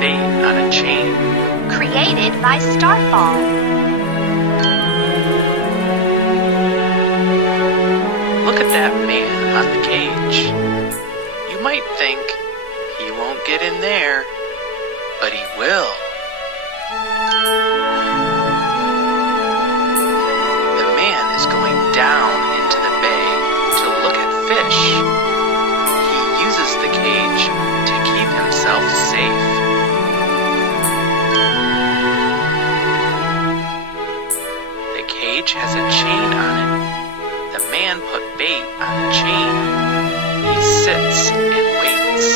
Bait on a chain. Created by Starfall. Look at that man on the cage. You might think he won't get in there, but he will. The man is going down into the bay to look at fish. He uses the cage to keep himself safe. The cage has a chain on it. The man put bait on the chain. He sits and waits.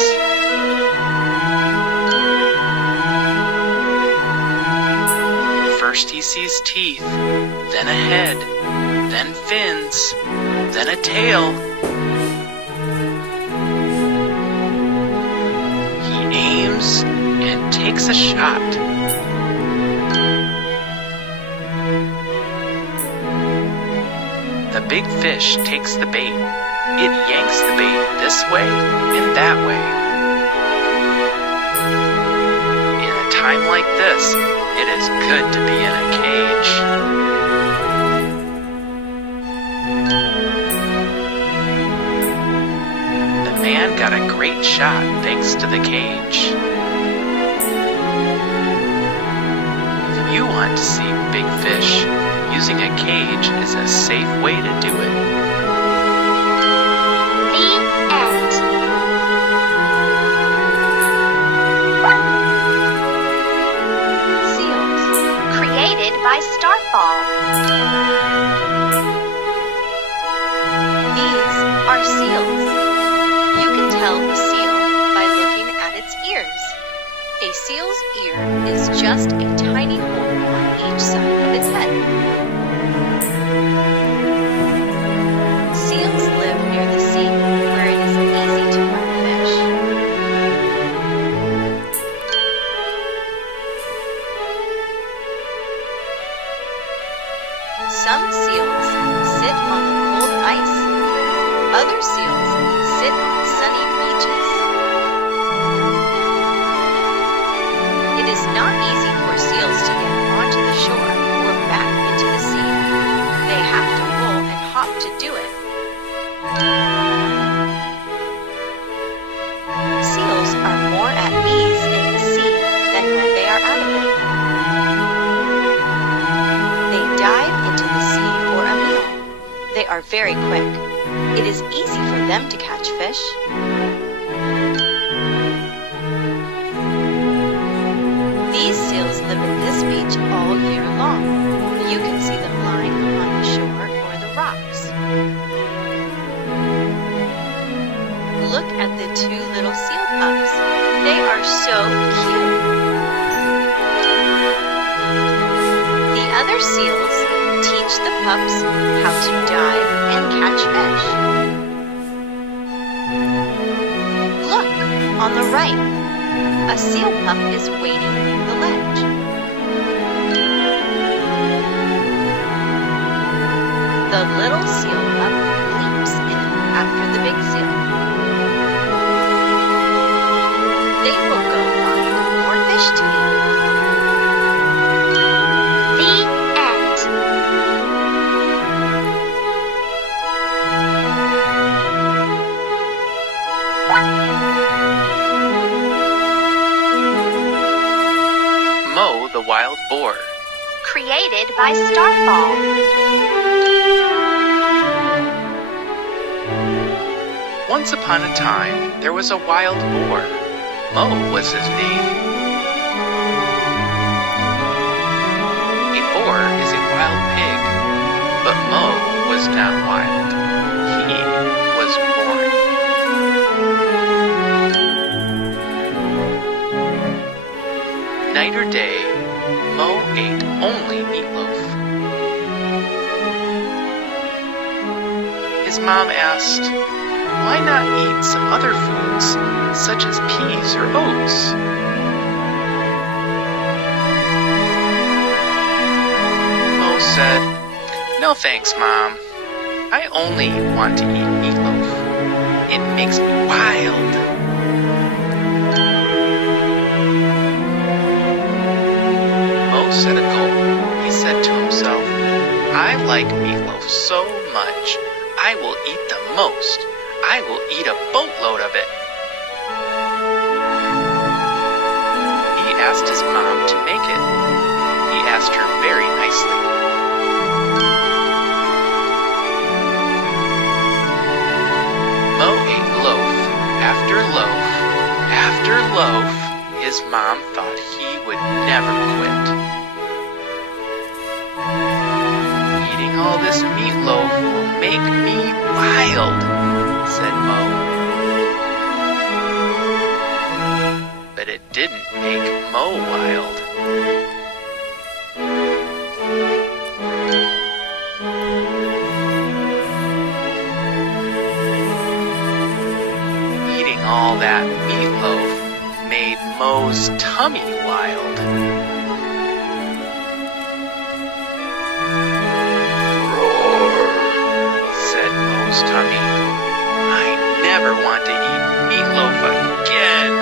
First he sees teeth, then a head, then fins, then a tail. He aims and takes a shot. The big fish takes the bait. It yanks the bait this way and that way. In a time like this, it is good to be in a cage. The man got a great shot thanks to the cage. If you want to see big fish, using a cage is a safe way to do it. The end. Seals. Created by Starfall. These are seals. You can tell a seal by looking at its ears. A seal's ear is just a tiny hole on each side of its head. Seals live near the sea, where it is easy to find fish. Some seals sit on the cold ice. Other seals sit on sunny beaches. It is not easy for seals to get onto the shore or back into the sea. They have to roll and hop to do it. Seals are more at ease in the sea than when they are out of it. They dive into the sea for a meal. They are very quick. It is easy for them to catch fish. These seals live at this beach all year long. You can see them lying upon the shore or the rocks. Look at the two little seal pups. They are so cute. The other seals teach the pups how to dive and catch fish. Look, on the right, a seal pup is wading the ledge. The little seal pup leaps in after the big seal. They will go find more fish to eat. The end. Mo the wild boar. Created by Starfall. Once upon a time, there was a wild boar. Mo was his name. A boar is a wild pig, but Mo was not wild. He was boring. Night or day, Mo ate only meatloaf. His mom asked, "Why not eat some other foods, such as peas or oats?" Mo said, "No thanks, Mom. I only want to eat meatloaf. It makes me wild." said a colt. He said to himself, I like meatloaf so much, I will eat the most. I will eat a boatload of it. He asked his mom to make it. He asked her very nicely. Mo ate loaf after loaf after loaf. His mom thought he would never quit. Eating all this meatloaf will make me wild, said Mo. But it didn't make Mo wild. Eating all that meatloaf made Mo's tummy wild. Roar, said Mo's tummy. I never want to eat meatloaf again.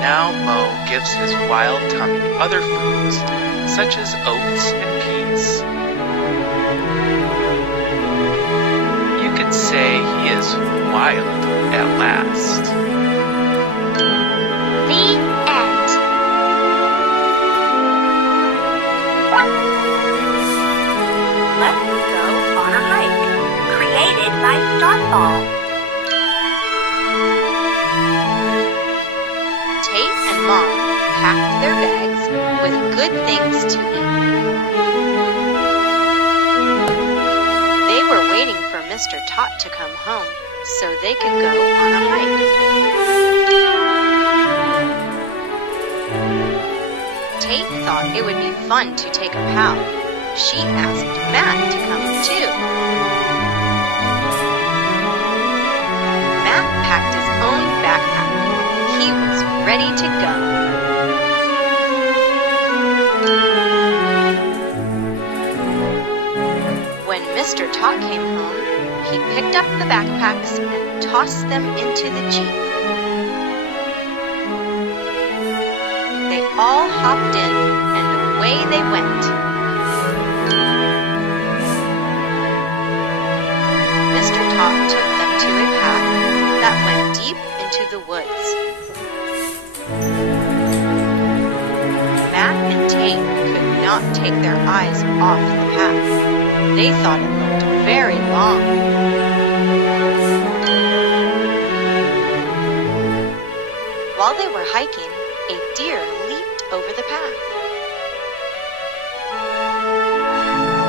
Now Mo gives his wild tummy other foods, such as oats and peas. You could say he is wild at last. The end. Let's go on a hike, created by Starfall. Tate and Mom packed their bags with good things to eat. They were waiting for Mr. Tot to come home so they could go on a hike. Tate thought it would be fun to take a pal. She asked Matt to come too. Matt packed his own backpack. He was ready to go. When Mr. Tot came home, he picked up the backpacks and tossed them into the Jeep. They all hopped in and away they went. Mr. Tot took them to a path that went deep into the woods. Matt and Tate could not take their eyes off the path. They thought it looked very long. While they were hiking, a deer leaped over the path.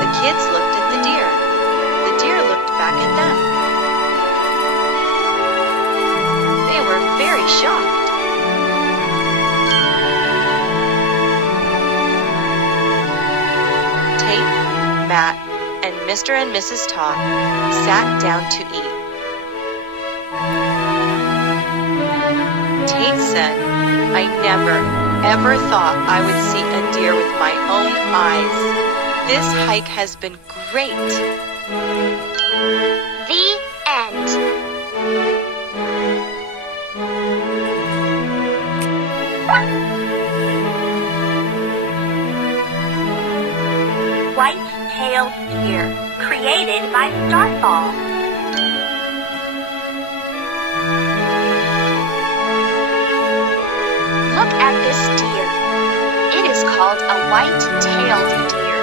The kids looked at the deer. The deer looked back at them. They were very shocked. Tate, Matt, and Mr. and Mrs. Tot sat down to eat. Tate said, I never, ever thought I would see a deer with my own eyes. This hike has been great. The end. White-tailed deer, created by Starfall. Look at this deer. It is called a white-tailed deer.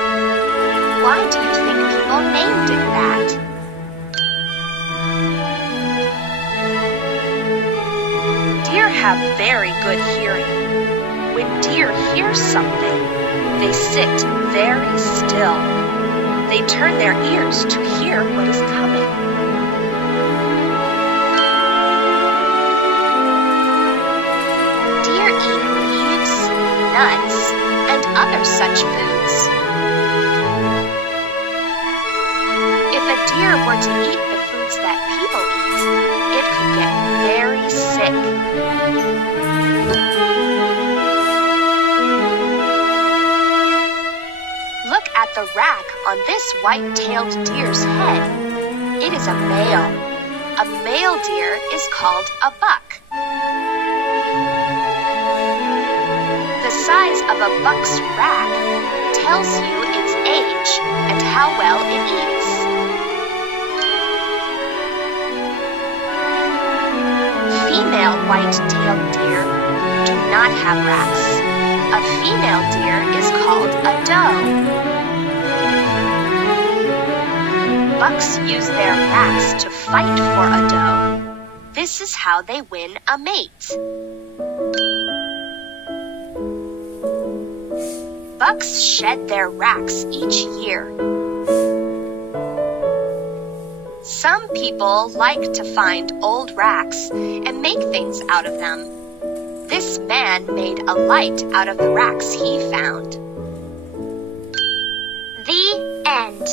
Why do you think people named it that? Deer have very good hearing. When deer hear something, they sit very still. They turn their ears to hear what is coming. Deer eat leaves, nuts, and other such foods. If a deer were to eat the foods that people eat, it could get very sick. Look at the rack on this white-tailed deer's head. It is a male. A male deer is called a buck. size of a buck's rack tells you its age and how well it eats. Female white-tailed deer do not have racks. A female deer is called a doe. Bucks use their racks to fight for a doe. This is how they win a mate. Bucks shed their racks each year. Some people like to find old racks and make things out of them. This man made a light out of the racks he found. The end.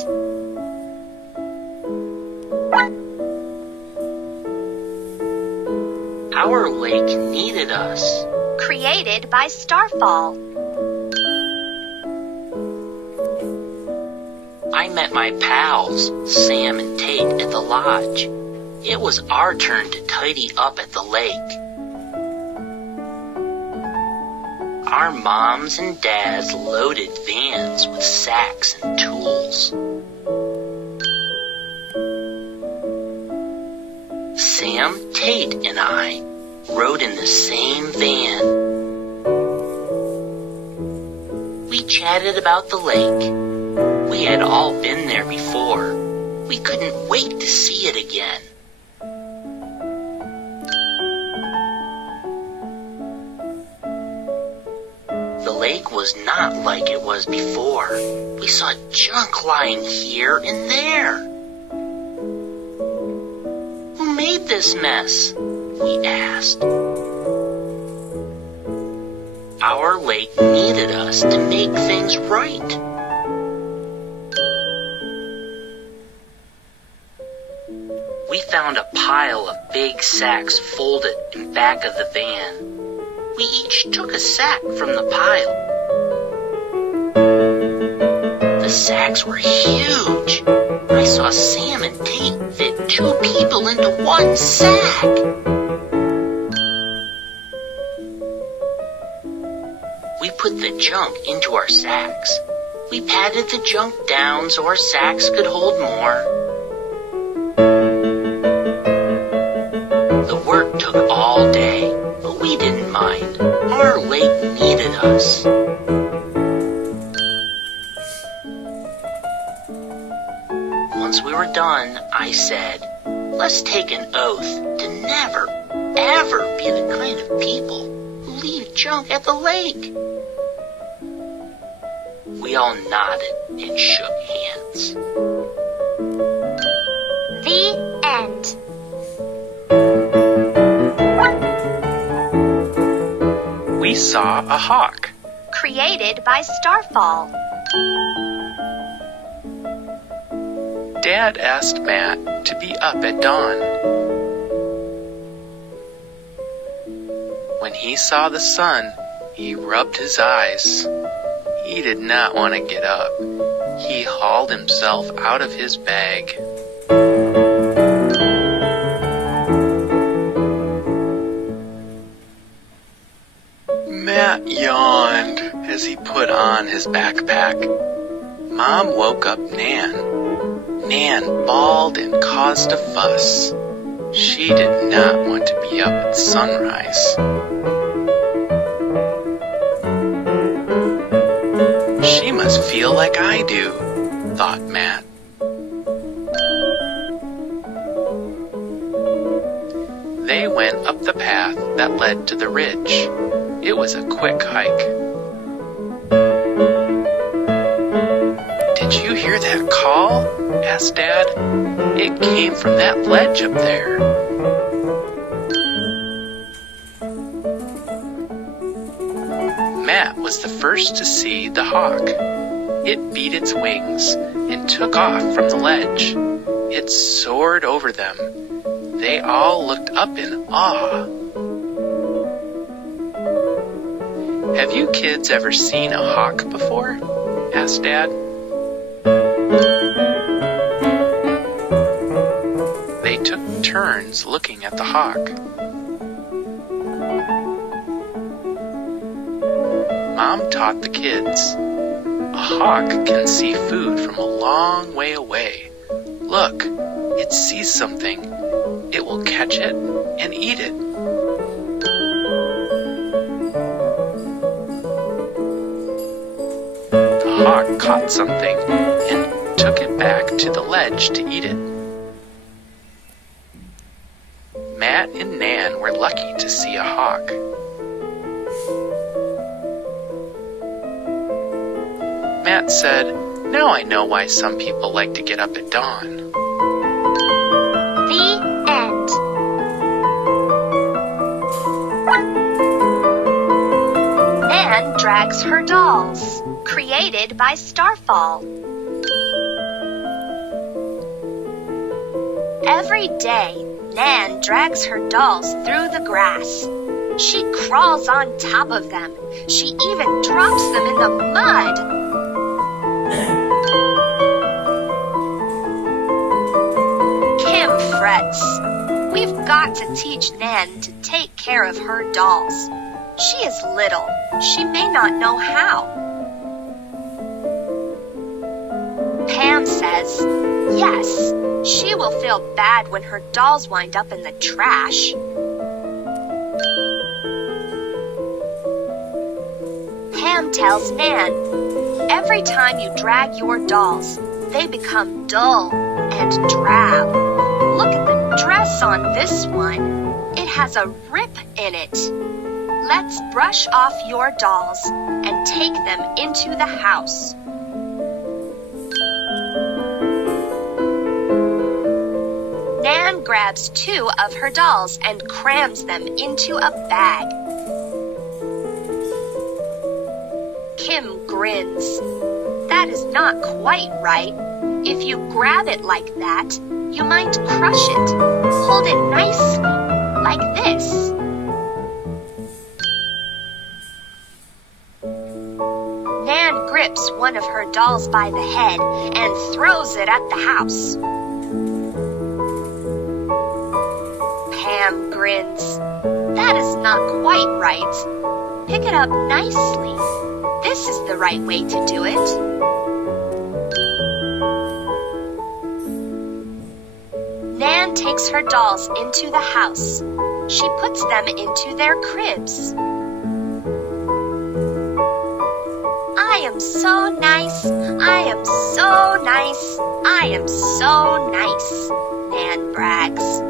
Our lake needed us. Created by Starfall. I met my pals, Sam and Tate, at the lodge. It was our turn to tidy up at the lake. Our moms and dads loaded vans with sacks and tools. Sam, Tate, and I rode in the same van. We chatted about the lake. We had all been there before. We couldn't wait to see it again. The lake was not like it was before. We saw junk lying here and there. Who made this mess? We asked. Our lake needed us to make things right. We found a pile of big sacks folded in back of the van. We each took a sack from the pile. The sacks were huge. I saw Sam and Tate fit 2 people into one sack. We put the junk into our sacks. We patted the junk down so our sacks could hold more. The work took all day, but we didn't mind. Our lake needed us. Once we were done, I said, let's take an oath to never, ever be the kind of people who leave junk at the lake. We all nodded and shook hands. The end. We saw a hawk. Created by Starfall. Dad asked Matt to be up at dawn. When he saw the sun, he rubbed his eyes. He did not want to get up. He hauled himself out of his bag. Matt yawned as he put on his backpack. Mom woke up Nan. Nan bawled and caused a fuss. She did not want to be up at sunrise. She must feel like I do, thought Matt. They went up the path that led to the ridge. It was a quick hike. Did you hear that call? Asked Dad. It came from that ledge up there. Matt was the first to see the hawk. It beat its wings and took off from the ledge. It soared over them. They all looked up in awe. Have you kids ever seen a hawk before? Asked Dad. They took turns looking at the hawk. Mom taught the kids. A hawk can see food from a long way away. Look, it sees something. It will catch it and eat it. The hawk caught something and took it back to the ledge to eat it. Matt and Nan were lucky to see a hawk. Matt said, "Now I know why some people like to get up at dawn." The end. Nan drags her dolls, created by Starfall. Every day, Nan drags her dolls through the grass. She crawls on top of them. She even drops them in the mud. Kim frets. We've got to teach Nan to take care of her dolls. She is little. She may not know how. Pam says, yes, she will feel bad when her dolls wind up in the trash. Pam tells Nan, every time you drag your dolls, they become dull and drab. Look at the dress on this one. It has a rip in it. Let's brush off your dolls and take them into the house. Nan grabs 2 of her dolls and crams them into a bag. Kim grins. That is not quite right. If you grab it like that, you might crush it. Hold it nicely, like this. Nan grips one of her dolls by the head and throws it at the house. Pam grins. That is not quite right. Pick it up nicely. This is the right way to do it. Nan takes her dolls into the house. She puts them into their cribs. I am so nice. I am so nice. I am so nice, Nan brags.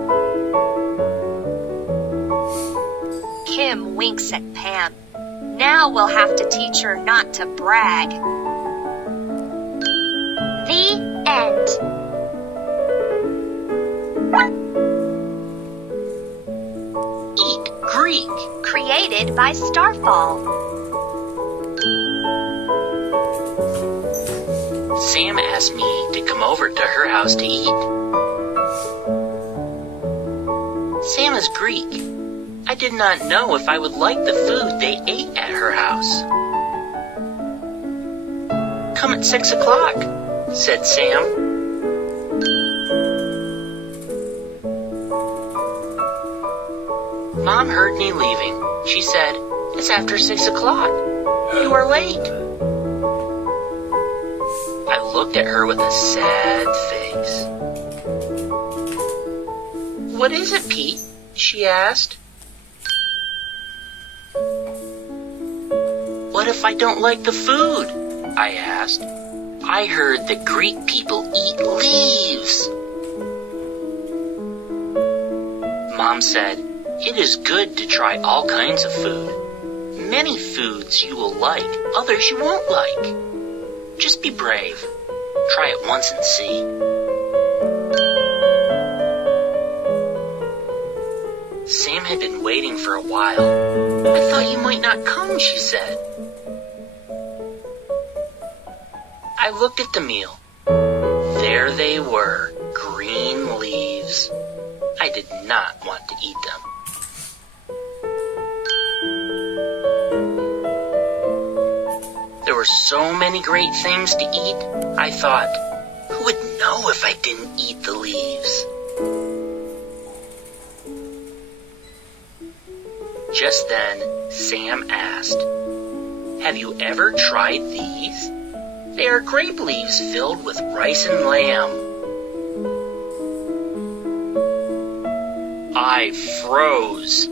Kim winks at Pam. Now we'll have to teach her not to brag. The end. Eat Greek. Created by Starfall. Sam asked me to come over to her house to eat. Sam is Greek. I did not know if I would like the food they ate at her house. Come at 6 o'clock, said Sam. Mom heard me leaving. She said, it's after 6 o'clock. You are late. I looked at her with a sad face. What is it, Pete? She asked. What if I don't like the food? I asked. I heard that Greek people eat leaves. Mom said, it is good to try all kinds of food. Many foods you will like, others you won't like. Just be brave. Try it once and see. Sam had been waiting for a while. I thought you might not come, she said. I looked at the meal. There they were, green leaves. I did not want to eat them. There were so many great things to eat, I thought, who would know if I didn't eat the leaves? Just then, Sam asked, Have you ever tried these? They are grape leaves filled with rice and lamb. I froze.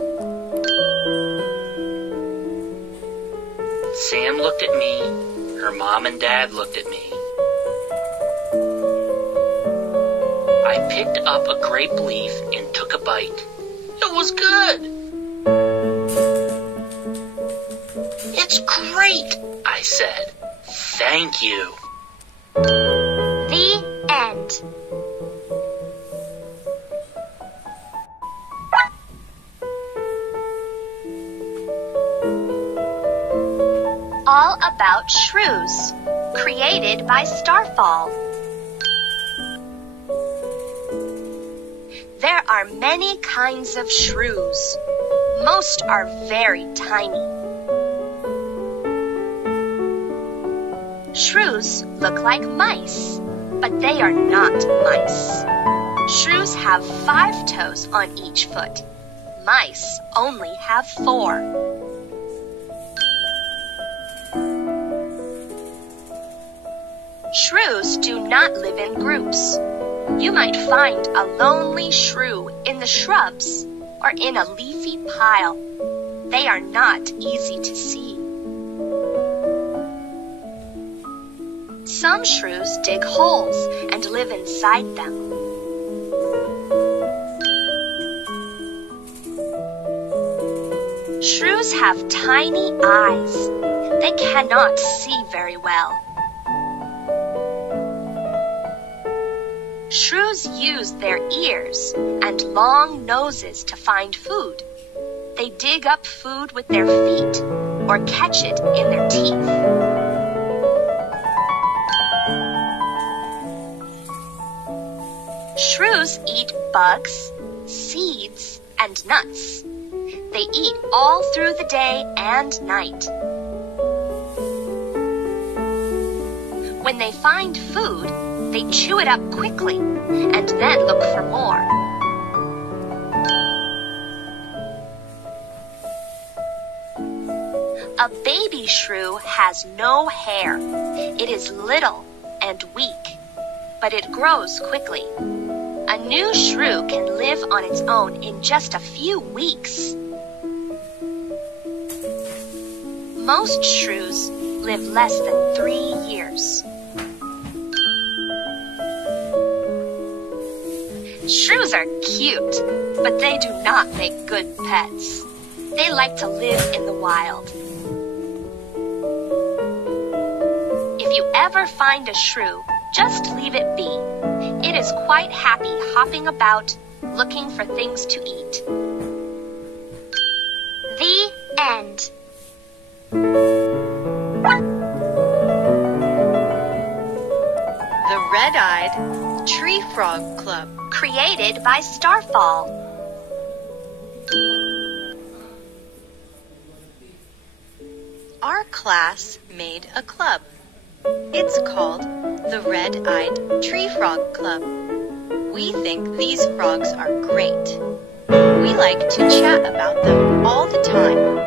Sam looked at me. Her mom and dad looked at me. I picked up a grape leaf and took a bite. It was good. It's great, I said. Thank you. The end. All about shrews, created by Starfall. There are many kinds of shrews. Most are very tiny. Shrews look like mice, but they are not mice. Shrews have 5 toes on each foot. Mice only have 4. Shrews do not live in groups. You might find a lonely shrew in the shrubs or in a leafy pile. They are not easy to see. Some shrews dig holes and live inside them. Shrews have tiny eyes. They cannot see very well. Shrews use their ears and long noses to find food. They dig up food with their feet or catch it in their teeth. Shrews eat bugs, seeds, and nuts. They eat all through the day and night. When they find food, they chew it up quickly and then look for more. A baby shrew has no hair. It is little and weak, but it grows quickly. A new shrew can live on its own in just a few weeks. Most shrews live less than 3 years. Shrews are cute, but they do not make good pets. They like to live in the wild. If you ever find a shrew, just leave it be. It is quite happy hopping about, looking for things to eat. The end. The Red-Eyed Tree Frog Club, Created by Starfall. Our class made a club. It's called the Red-Eyed Tree Frog Club. We think these frogs are great. We like to chat about them all the time.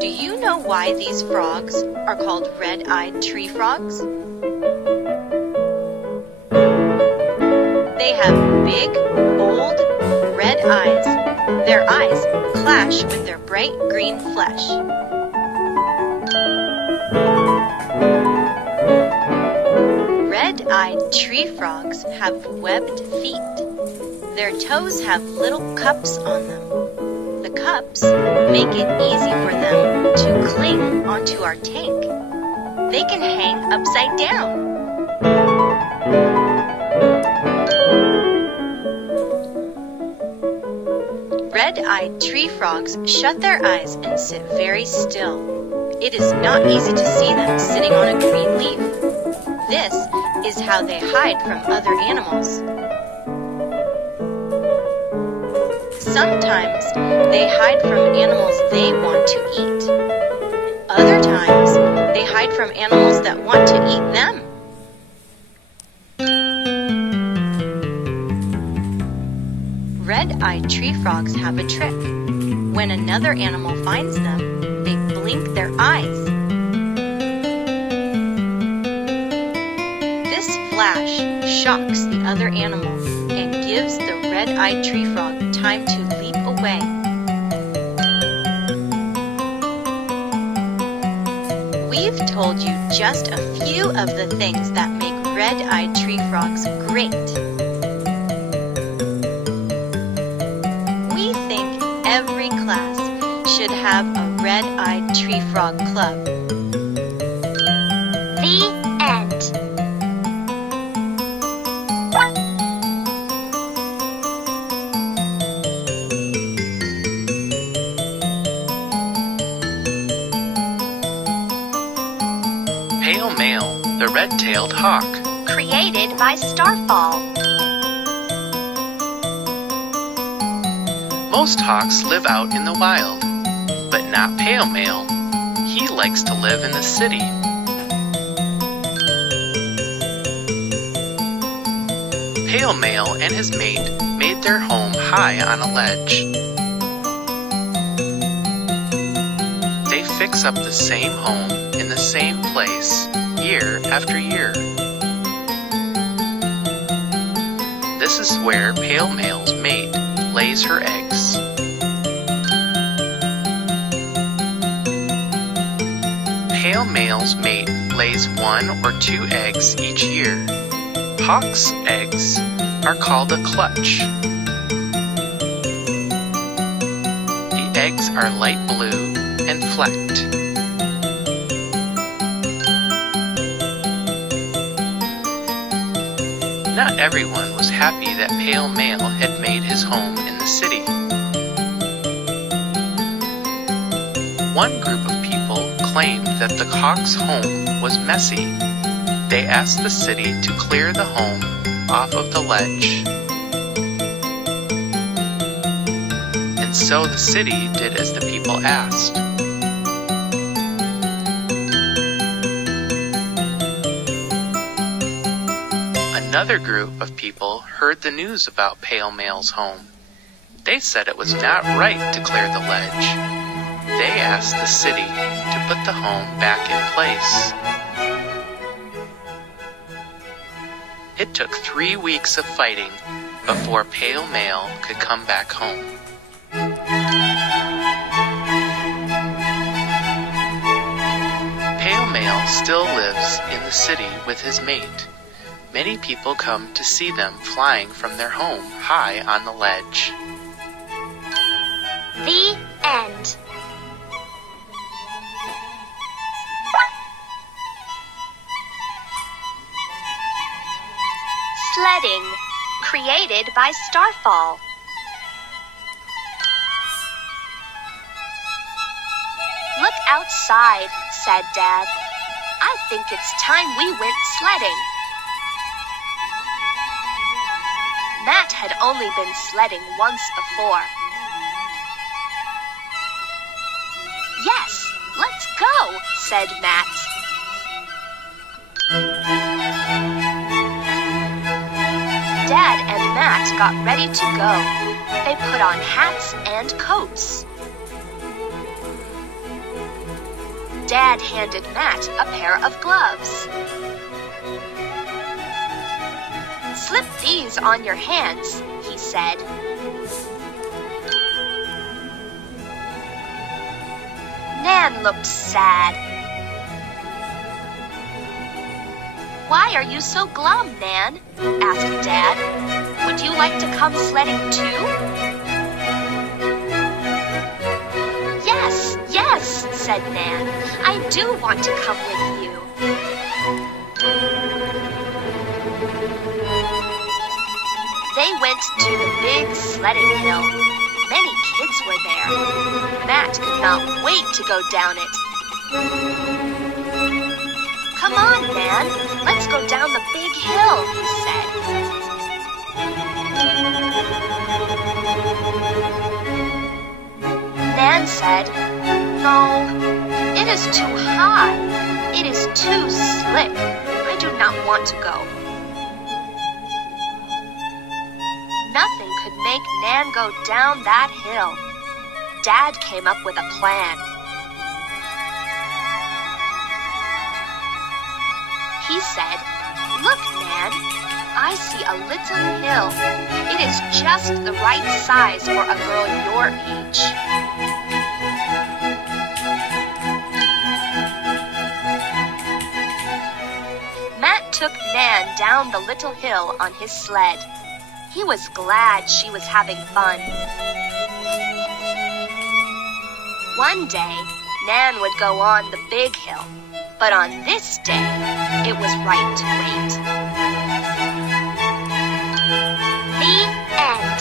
Do you know why these frogs are called red-eyed tree frogs? They have big, bold, red eyes. Their eyes clash with their bright green flesh. Red-eyed tree frogs have webbed feet. Their toes have little cups on them. The cups make it easy for them to cling onto our tank. They can hang upside down. Red-eyed tree frogs shut their eyes and sit very still. It is not easy to see them sitting on a green leaf. This is how they hide from other animals. Sometimes they hide from animals they want to eat. Other times they hide from animals that want to eat them. Red-eyed tree frogs have a trick. When another animal finds them, they blink their eyes. This flash shocks the other animal and gives the red-eyed tree frog time to leap away. We've told you just a few of the things that make red-eyed tree frogs great. We think every class should have a red-eyed tree frog club. The end. Pale Male, the red-tailed hawk. Created by Starfall. Most hawks live out in the wild, but not Pale Male. He likes to live in the city. Pale Male and his mate made their home high on a ledge. They fix up the same home in the same place year after year. This is where Pale Male's mate lays her eggs. Pale Male's mate lays 1 or 2 eggs each year. Hawk's eggs are called a clutch. The eggs are light blue and flecked. Not everyone was happy that Pale Male had made his home in the city. One group of people claimed that the hawk's home was messy. They asked the city to clear the home off of the ledge. And so the city did as the people asked. Another group of people heard the news about Pale Male's home. They said it was not right to clear the ledge. They asked the city to put the home back in place. It took 3 weeks of fighting before Pale Male could come back home. Pale Male still lives in the city with his mate. Many people come to see them flying from their home high on the ledge. The end. Sledding. Created by Starfall. Look outside, said Dad. I think it's time we went sledding. Matt had only been sledding once before. Yes, let's go, said Matt. Dad and Matt got ready to go. They put on hats and coats. Dad handed Matt a pair of gloves. Slip these on your hands, he said. Nan looked sad. Why are you so glum, Nan? Asked Dad. Would you like to come sledding too? Yes, said Nan. I do want to come with you. They went to the big sledding hill. Many kids were there. Matt could not wait to go down it. Come on, Nan. Let's go down the big hill, he said. Nan said, No, it is too high. It is too slick. I do not want to go. Nothing could make Nan go down that hill. Dad came up with a plan. He said, "Look, Nan, I see a little hill. It is just the right size for a girl your age." Matt took Nan down the little hill on his sled. He was glad she was having fun. One day, Nan would go on the big hill, but on this day, it was right to wait. The end.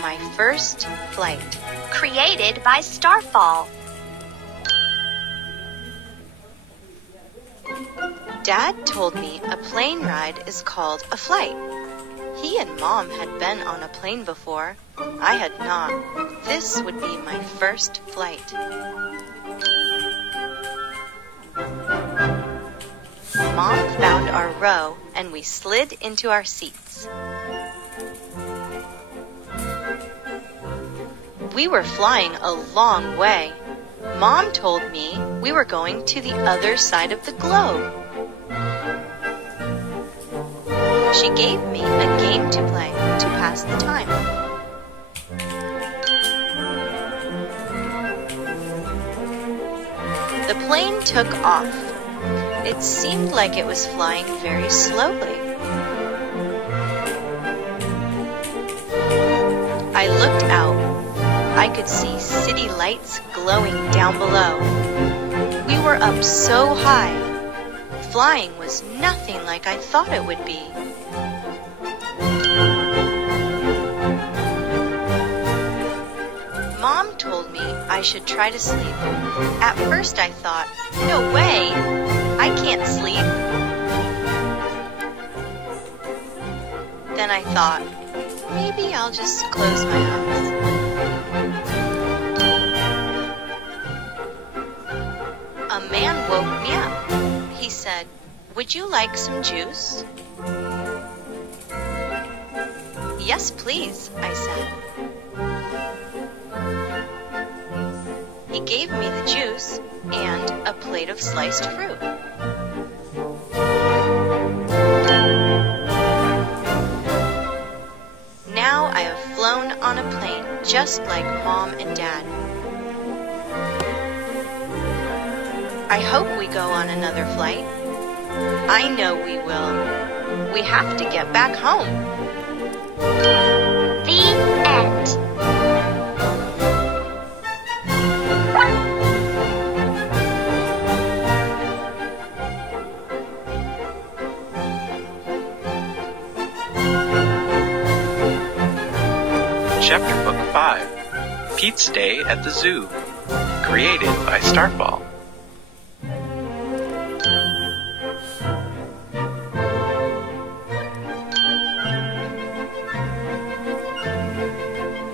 My first flight. Created by Starfall. Dad told me a plane ride is called a flight. He and Mom had been on a plane before. I had not. This would be my first flight. Mom found our row and we slid into our seats. We were flying a long way. Mom told me we were going to the other side of the globe. She gave me a game to play to pass the time. The plane took off. It seemed like it was flying very slowly. I looked out. I could see city lights glowing down below. We were up so high. Flying was nothing like I thought it would be. Mom told me I should try to sleep. At first I thought, no way, I can't sleep. Then I thought, maybe I'll just close my eyes. A man woke me up. He said, "Would you like some juice?" "Yes, please," I said. He gave me the juice and a plate of sliced fruit. Now I have flown on a plane just like Mom and Dad. I hope we go on another flight. I know we will. We have to get back home. The end. Chapter Book 5, Pete's Day at the Zoo, created by Starfall.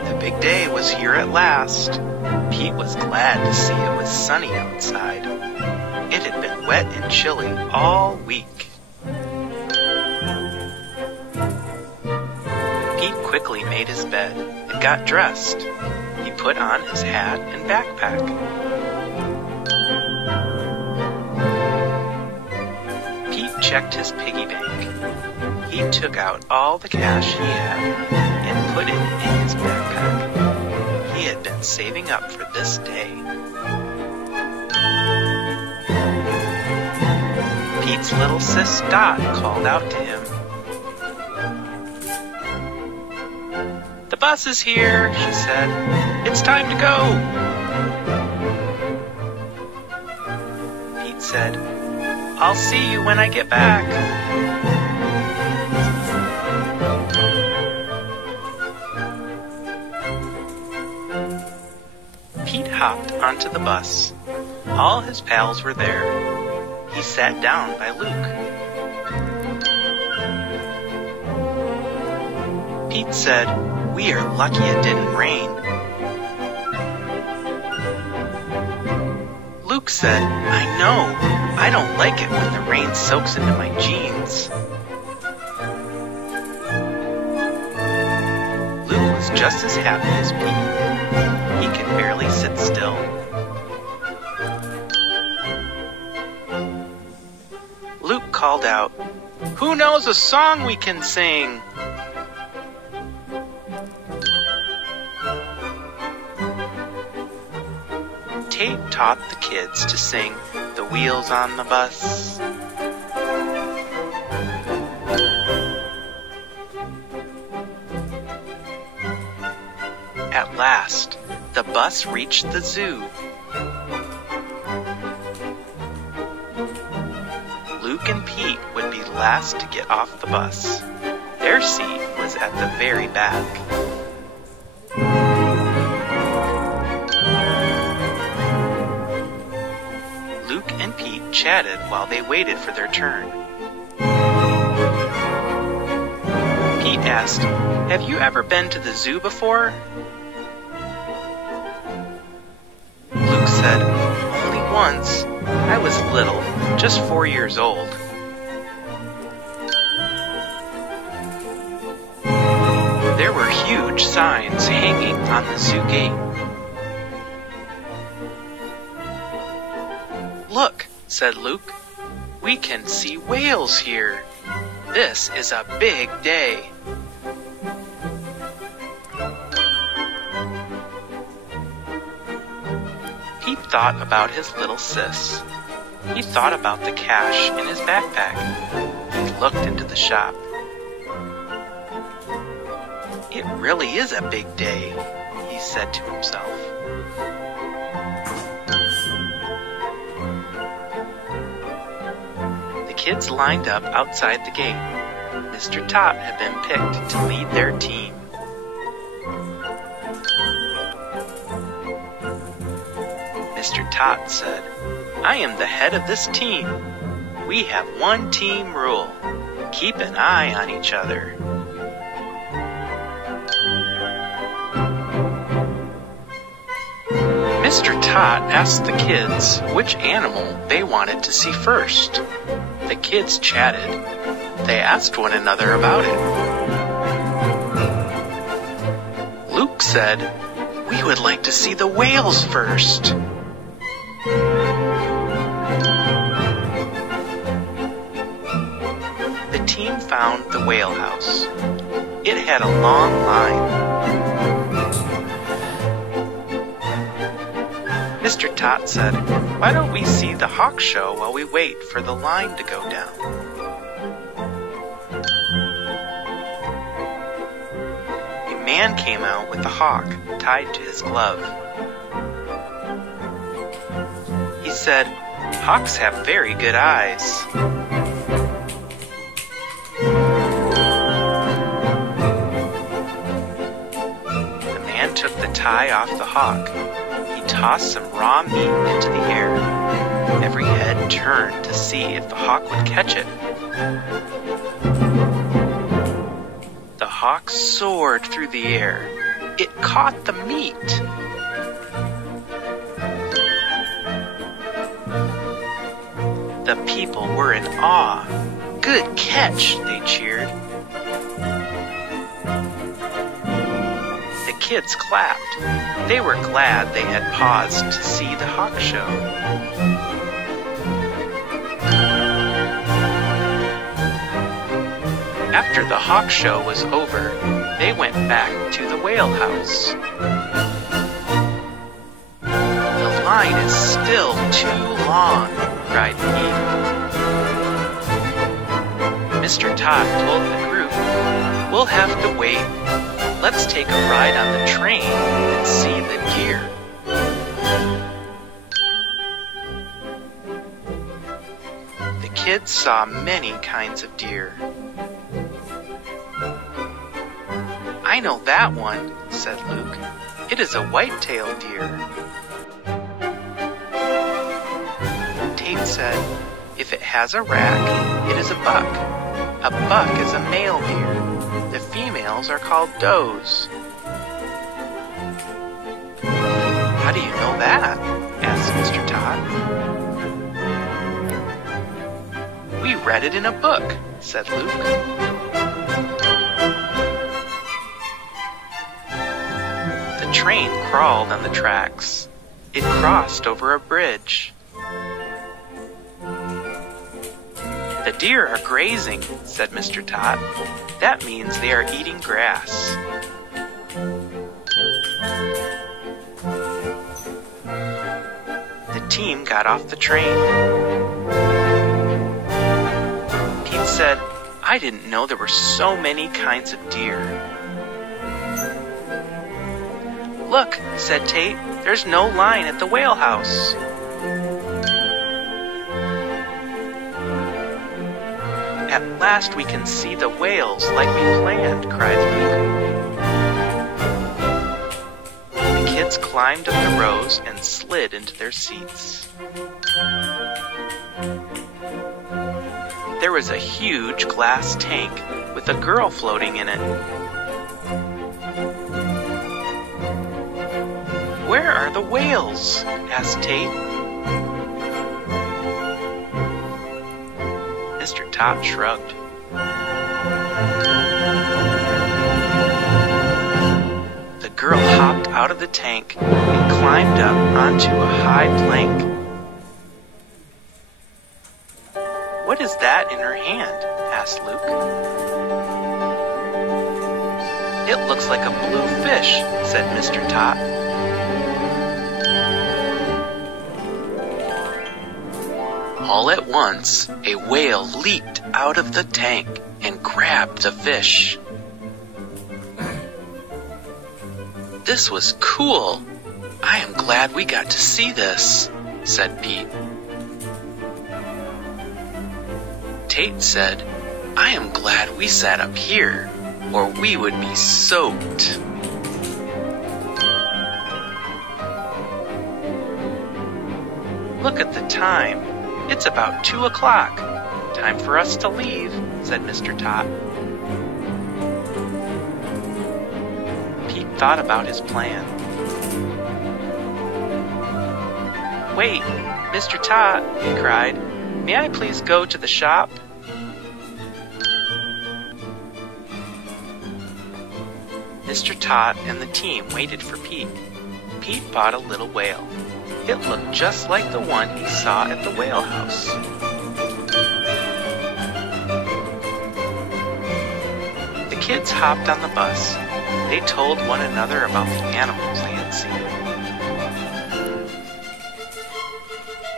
The big day was here at last. Pete was glad to see it was sunny outside. It had been wet and chilly all week. Pete quickly made his bed and got dressed. He put on his hat and backpack. Pete checked his piggy bank. He took out all the cash he had and put it in his backpack. He had been saving up for this day. Pete's little sis Dot called out to him. "The bus is here," she said. "It's time to go." Pete said, "I'll see you when I get back." Pete hopped onto the bus. All his pals were there. He sat down by Luke. Pete said, "We are lucky it didn't rain." Luke said, "I know. I don't like it when the rain soaks into my jeans." just as happy as Pete. He can barely sit still. Luke called out, "Who knows a song we can sing?" Tate taught the kids to sing "The Wheels on the Bus." At last, the bus reached the zoo. Luke and Pete would be last to get off the bus. Their seat was at the very back. Luke and Pete chatted while they waited for their turn. Pete asked, "Have you ever been to the zoo before?" Luke said, "Only once. I was little, just 4 years old." There were huge signs hanging on the zoo gate. "Look," said Luke, "we can see whales here. This is a big day." Pete thought about his little sis. He thought about the cash in his backpack. He looked into the shop. "It really is a big day," he said to himself. The kids lined up outside the gate. Mr. Tot had been picked to lead their team. Mr. Tot said, "I am the head of this team. We have one team rule. Keep an eye on each other." Mr. Tot asked the kids which animal they wanted to see first. The kids chatted. They asked one another about it. Luke said, "We would like to see the whales first." The team found the whale house. It had a long line. Mr. Tot said, "Why don't we see the hawk show while we wait for the line to go down?" A man came out with a hawk tied to his glove. He said, "Hawks have very good eyes." The man took the tie off the hawk. He tossed some raw meat into the air. Every head turned to see if the hawk would catch it. The hawk soared through the air. It caught the meat. The people were in awe. "Good catch," they cheered. The kids clapped. They were glad they had paused to see the hawk show. After the hawk show was over, they went back to the whale house. "The line is still too long," cried Pete. Mr. Tot told the group, "We'll have to wait. Let's take a ride on the train and see the deer." The kids saw many kinds of deer. "I know that one," said Luke. "It is a white-tailed deer." Tate said, "If it has a rack, it is a buck. A buck is a male deer. The females are called does." "How do you know that?" asked Mr. Tot. "We read it in a book," said Luke. The train crawled on the tracks. It crossed over a bridge. The deer are grazing, said Mr. Tot. That means they are eating grass. The team got off the train. Pete said, I didn't know there were so many kinds of deer. Look, said Tate, there's no line at the whale house. At last we can see the whales like we planned, cried Luke. The kids climbed up the rows and slid into their seats. There was a huge glass tank with a girl floating in it. Where are the whales? Asked Tate. Mr. Tot shrugged. The girl hopped out of the tank and climbed up onto a high plank. What is that in her hand? Asked Luke. It looks like a blue fish, said Mr. Tot. All at once, a whale leaped out of the tank and grabbed the fish. This was cool. I am glad we got to see this, said Pete. Tate said, I am glad we sat up here, or we would be soaked. Look at the time. It's about 2 o'clock. Time for us to leave, said Mr. Tot. Pete thought about his plan. Wait, Mr. Tot, he cried. May I please go to the shop? Mr. Tot and the team waited for Pete. Pete bought a little whale. It looked just like the one he saw at the whale house. The kids hopped on the bus. They told one another about the animals they had seen.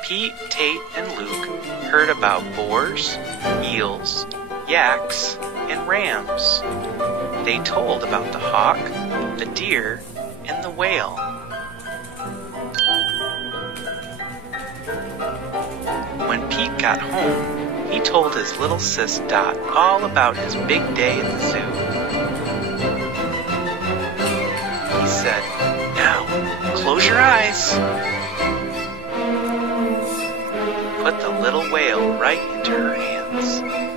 Pete, Tate, and Luke heard about boars, eels, yaks, and rams. They told about the hawk, the deer, and the whale. When Pete got home, he told his little sis Dot all about his big day at the zoo. He said, Now, close your eyes. Put the little whale right into her hands.